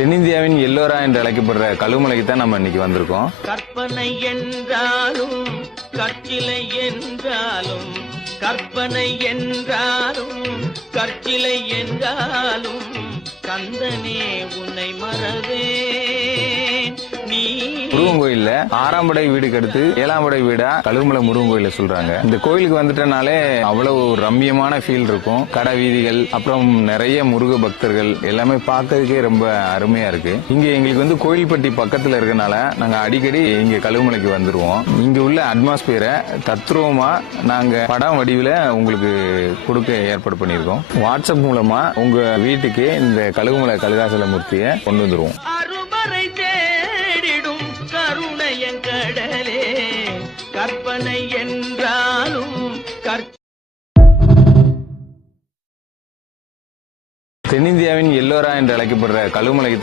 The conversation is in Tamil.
தென்னிந்தியாவின் எல்லோரா என்று அழைக்கப்படுற கழுகுமலைக்கு தான் நம்ம இன்னைக்கு வந்திருக்கோம். கற்பனை என்றாலும் கற்சிலை என்றாலும் கற்பனை என்றாலும் கற்சிலை என்றாலும் கந்தனே உன்னை மறவேன் நீ. முருகன் கோயில்ல 6ஆம் படை வீடுக்கு அடுத்து 7ஆம் படை வீடா கழுகுமலை முருகன் கோயில சொல்றாங்க. இந்த கோயிலுக்கு வந்துட்டனாலே அவ்வளவு ரம்மியமான ஃபீல் இருக்கும். கடை வீதிகள், அப்புறம் நிறைய முருக பக்தர்கள் எல்லாமே பார்க்கறதுக்கே ரொம்ப அருமையா இருக்கு. இங்க எங்களுக்கு கோயில்பட்டி பக்கத்துல இருக்கனால நாங்க அடிக்கடி இங்க கழுகுமலைக்கு வந்துருவோம். இங்க உள்ள அட்மாஸ்பியரை தத்ரூபமா நாங்க படம் வடிவில் உங்களுக்கு கொடுக்க ஏற்பாடு பண்ணியிருக்கோம். வாட்ஸ்அப் மூலமா உங்க வீட்டுக்கு இந்த கழுகுமலை கழுகாசலமூர்த்தியை கொண்டு வந்துருவோம். அருமறை தேடிடும் கருணையங்கடலே கற்பனை என்றாலும் தென்னிந்தியாவின் எல்லோரா என்று அழைக்கப்படுற கழுகுமலைக்கு